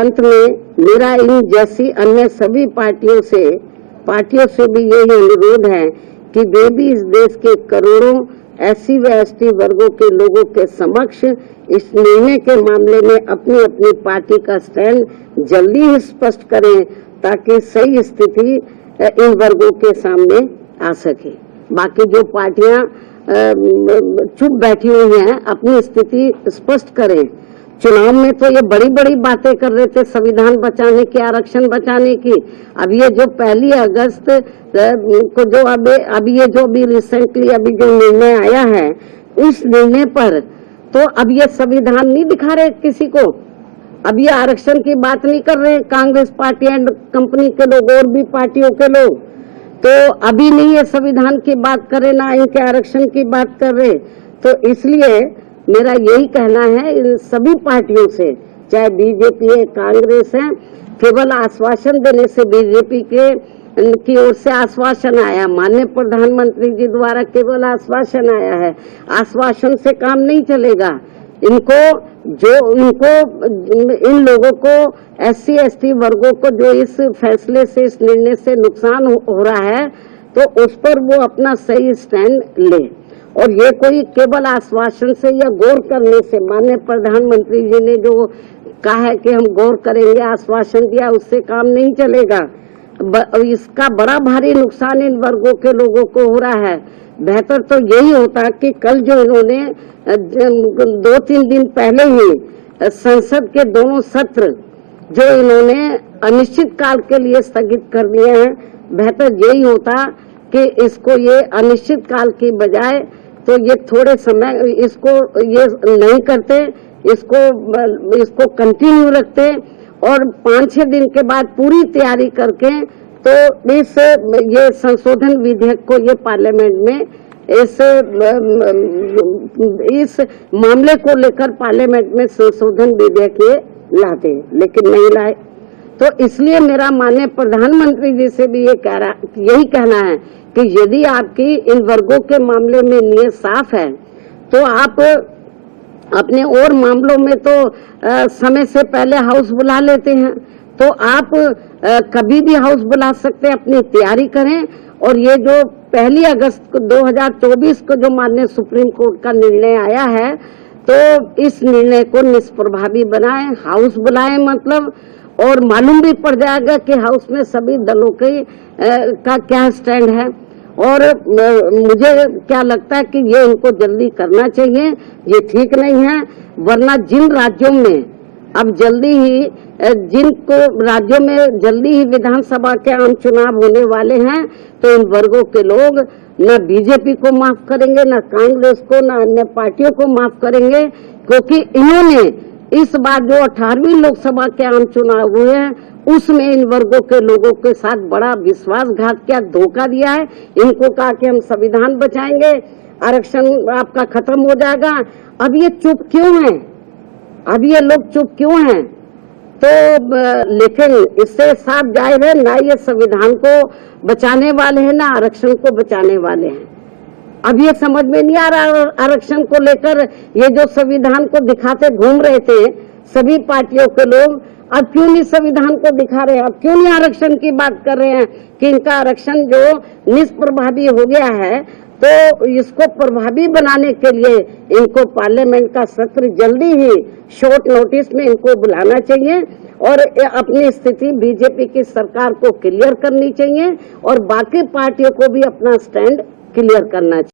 अंत में मेरा इन जैसी अन्य सभी पार्टियों से भी यही अनुरोध है कि वे भी इस देश के करोड़ों SC व ST वर्गों के लोगों के समक्ष इस निर्णय के मामले में अपनी अपनी पार्टी का स्टैंड जल्दी ही स्पष्ट करें, ताकि सही स्थिति इन वर्गों के सामने आ सके। बाकी जो पार्टियां चुप बैठी हुई हैं, अपनी स्थिति स्पष्ट करें। चुनाव में तो ये बड़ी बड़ी बातें कर रहे थे, संविधान बचाने की, आरक्षण बचाने की। अब ये जो 1 अगस्त को जो अभी रिसेंटली अभी जो निर्णय आया है, इस निर्णय पर तो अब ये संविधान नहीं दिखा रहे किसी को। अब ये आरक्षण की बात नहीं कर रहे कांग्रेस पार्टी एंड कंपनी के लोग और भी पार्टियों के लोग, तो अभी नहीं ये संविधान की बात कर रहे, ना इनके आरक्षण की बात कर रहे। तो इसलिए मेरा यही कहना है इन सभी पार्टियों से, चाहे बीजेपी है, कांग्रेस है, केवल आश्वासन देने से बीजेपी की ओर से आश्वासन आया, माननीय प्रधानमंत्री जी द्वारा केवल आश्वासन आया है। आश्वासन से काम नहीं चलेगा। इन लोगों को SC ST वर्गों को जो इस फैसले से, इस निर्णय से नुकसान हो रहा है, तो उस पर वो अपना सही स्टैंड ले। और ये कोई केवल आश्वासन से या गौर करने से, माननीय प्रधानमंत्री जी ने जो कहा है कि हम गौर करेंगे, आश्वासन दिया, उससे काम नहीं चलेगा। इसका बड़ा भारी नुकसान इन वर्गों के लोगों को हो रहा है। बेहतर तो यही होता कि कल जो इन्होंने 2-3 दिन पहले ही संसद के दोनों सत्र जो इन्होंने अनिश्चित काल के लिए स्थगित कर दिए हैं, बेहतर यही होता कि इसको ये अनिश्चित काल की बजाय तो ये थोड़े समय इसको ये नहीं करते, इसको कंटिन्यू रखते और 5-6 दिन के बाद पूरी तैयारी करके तो ये संशोधन विधेयक को ये पार्लियामेंट में इस मामले को लेकर पार्लियामेंट में संशोधन विधेयक ये लाते, लेकिन नहीं लाए। तो इसलिए मेरा माननीय प्रधानमंत्री जी से भी यही कहना है कि यदि आपकी इन वर्गों के मामले में नियत साफ है, तो आप अपने और मामलों में तो समय से पहले हाउस बुला लेते हैं, तो आप कभी भी हाउस बुला सकते हैं, अपनी तैयारी करें। और ये जो 1 अगस्त 2024 को जो माननीय सुप्रीम कोर्ट का निर्णय आया है, तो इस निर्णय को निष्प्रभावी बनाएं, हाउस बुलाएं मतलब, और मालूम भी पड़ जाएगा कि हाउस में सभी दलों का क्या स्टैंड है। और मुझे क्या लगता है कि ये इनको जल्दी करना चाहिए, ये ठीक नहीं है। वरना जिन राज्यों में अब जल्दी ही विधानसभा के आम चुनाव होने वाले हैं, तो इन वर्गों के लोग न बीजेपी को माफ करेंगे, न कांग्रेस को, न अन्य पार्टियों को माफ करेंगे, क्योंकि इन्होंने इस बार जो 18वीं लोकसभा के आम चुनाव हुए हैं, उसमें इन वर्गों के लोगों के साथ बड़ा विश्वासघात किया, धोखा दिया है। इनको कहा कि हम संविधान बचाएंगे, आरक्षण आपका खत्म हो जाएगा। अब ये चुप क्यों हैं? अब ये लोग चुप क्यों हैं? तो लेकिन इससे साफ जाहिर है, ना ये संविधान को बचाने वाले हैं, ना आरक्षण को बचाने वाले हैं। अब ये समझ में नहीं आ रहा आरक्षण को लेकर, ये जो संविधान को दिखाते घूम रहे थे सभी पार्टियों के लोग, अब क्यों नहीं संविधान को दिखा रहे हैं? अब क्यों नहीं आरक्षण की बात कर रहे हैं कि इनका आरक्षण जो निष्प्रभावी हो गया है, तो इसको प्रभावी बनाने के लिए इनको पार्लियामेंट का सत्र जल्दी ही शॉर्ट नोटिस में इनको बुलाना चाहिए और अपनी स्थिति बीजेपी की सरकार को क्लियर करनी चाहिए और बाकी पार्टियों को भी अपना स्टैंड क्लियर करना चाहिए।